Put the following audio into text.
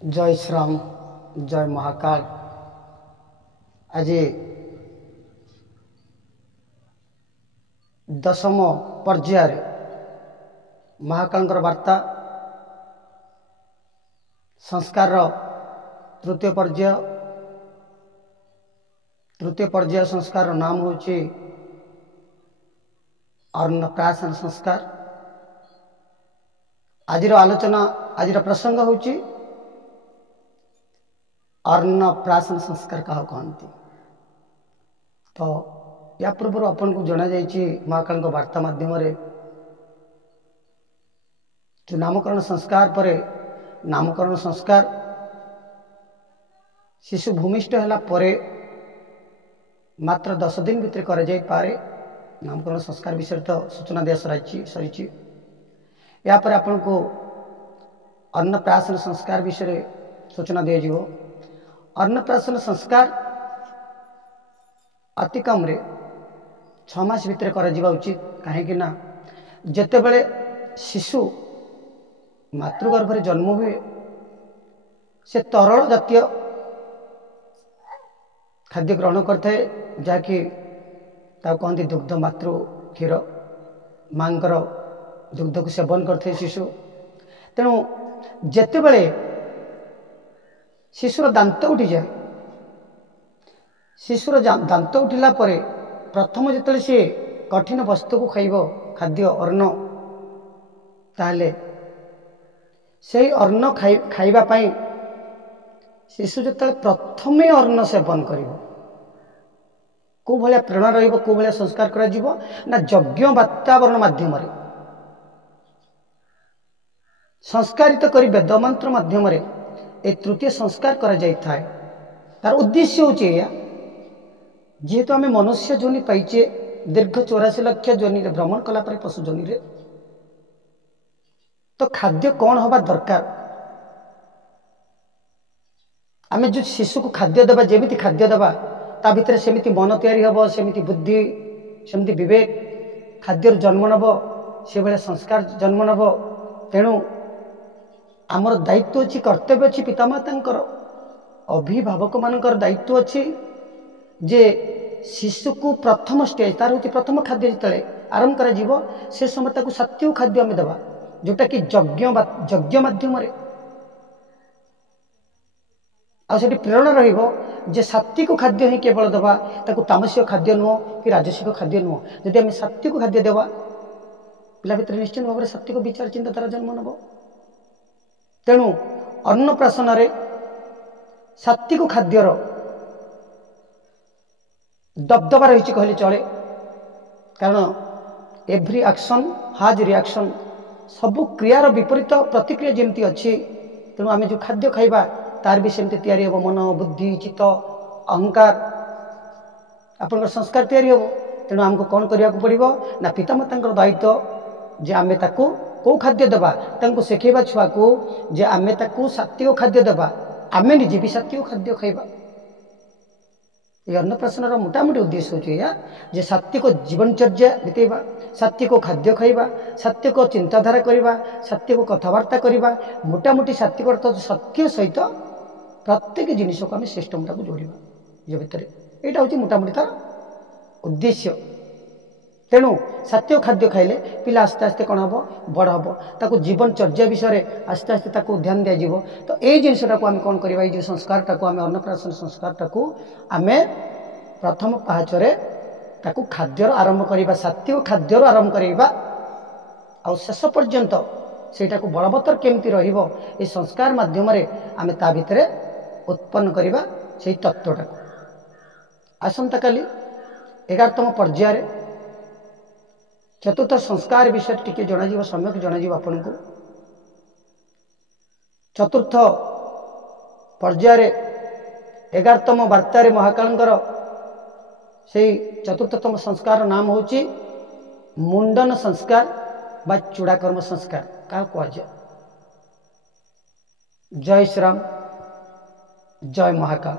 जय श्रीराम जय महाकाल। आज दशम पर्यायर महाकाल वार्ता संस्कार तृतीय पर्याय संस्कार नाम हूँ अन्नप्राशन संस्कार। आज आलोचना आज प्रसंग हूँ अन्नप्राशन संस्कार क्या कहती। तो या पूर्व आपन को जना जाइए महाकाल वार्ता माध्यम जो नामकरण संस्कार पर नामकरण संस्कार शिशु भूमिष्ठ है मात्र 10 दिन भितर कर पारे। नामकरण संस्कार विषय तो सूचना दिया सरी यापर आपण को अन्नप्राशन संस्कार विषय सूचना दी जाव। अन्नप्राशन संस्कार अति कम 6 मास भितर कर उचित कहीं जिते बड़े शिशु मातृगर्भ जन्म हुए से तरल जातीय खाद्य ग्रहण करते जहाँकि कहते दुग्ध मातृ क्षीर मांकर दुग्ध को सेवन करते शिशु। तेणु जिते बड़े शिशुर दांत उठी जाए शिशुर दांत उठिला परे प्रथम जिते सी कठिन वस्तु को खाइब खाद्य अन्न ताहले से अन्न खाइबा पाई शिशु जिते प्रथमे अन्न सेवन करिवो को भलिया प्रेरणा रहिबो को भलिया संस्कार करा जीवो ना यज्ञ वातावरण माध्यम संस्कारित करी वेद मंत्र माध्यम ए तृतीय संस्कार करा जाय थाए। तार उद्देश्य होचे या जेहेतु आम मनुष्य जोनि पाइचे दीर्घ 84 लाख जोनि रे भ्रमण कला परे पशु जोनि रे तो खाद्य कौन हवा दरकार। आम जो शिशु को खाद्य देवा जेमिति खाद्य देवा ता भितर सेमिति मन तैयारी हबो सेमिति बुद्धि सेमिति विवेक खाद्यर जन्म नब से भाया संस्कार जन्म नब। तेणु आमर दायित्व अच्छी कर्तव्य अच्छी पितामाता अभिभावक मानकर दायित्व अच्छी जे शिशु को प्रथम स्टेज तार हूँ प्रथम खाद्य जिते आरंभ कर से समय ताकू सात्विक खाद्य आम देवा जोटा कि यज्ञ माध्यम आठ प्रेरणा रहिबो जे सात्विक खाद्य ही केवल देवा ताकू तामसिक खाद्य नुह कि राजसिक खाद्य नुह। जदि आम सात्विक खाद्य देवा पिला भितर निश्चित भाव में सात्विक विचार चिंताधारा जन्म नब। तेणु अन्नप्राशन सात्विक खाद्यर दबदबा रही कहले चले कारण एव्री एक्शन हाज रिएक्शन सबु क्रियार विपरीत प्रतिक्रिया जमती अच्छी। तेणु आम जो खाद्य खाइबा तार भी सेमती तैयारी हम मन बुद्धि चित्त अहंकार आपन संस्कार तैयारी हम। तेणु आमको कौन करने को पड़ो ना पितामाता दायित्व जे आमे ताकू कौ खाद्य देवा तांको शिखेबा छुआ को जे आमे ताकू सात्विक खाद्य देवा आमे निजे भी सात्विक खाद्य खाइबा। ये अन्नप्राशन मोटामोटी उद्देश्य होचे या जे सात्विक जीवनचर्या बितेबा सात्विक खाद्य खाइबा सात्विक चिंताधारा करिबा सात्विक कथबार्ता करिबा मोटामोटी सात्विक अर्थ सत्य सहित प्रत्येक जिनिस को आम सिस्टमटा को जोड़वा ये भितर यहाँ हूँ मोटामोटी तार उद्देश्य। तेणु सात्विक खाद्य खाइले पिला आस्ते आस्ते कौन हम बड़ हम ताको जीवनचर्या विषय आस्ते आस्ते ताको ध्यान दिया जीवो। तो यही जिनटा को आम कौन करवा जो संस्कार आम अन्नप्राशन संस्कार आम प्रथम पाहचरे ताको खाद्यर आरंभ करवा सात्विक खाद्यर आरंभ करवा आ शेष पर्यंत सेटा को बलवत्तर केमती रहिबो ए संस्कार माध्यम आम ता भितर उत्पन्न करवा से तत्वटा। आसंता काली 11तम पर्यायर चतुर्थ संस्कार विषय टी जन सम्यक जन आपन को चतुर्थ पर्यायर 11तम वार्तार महाकाल से चतुर्थतम संस्कार नाम हूँ मुंडन संस्कार बा चूड़ाकर्म संस्कार क्या कहुए। जय श्रीराम जय महाकाल।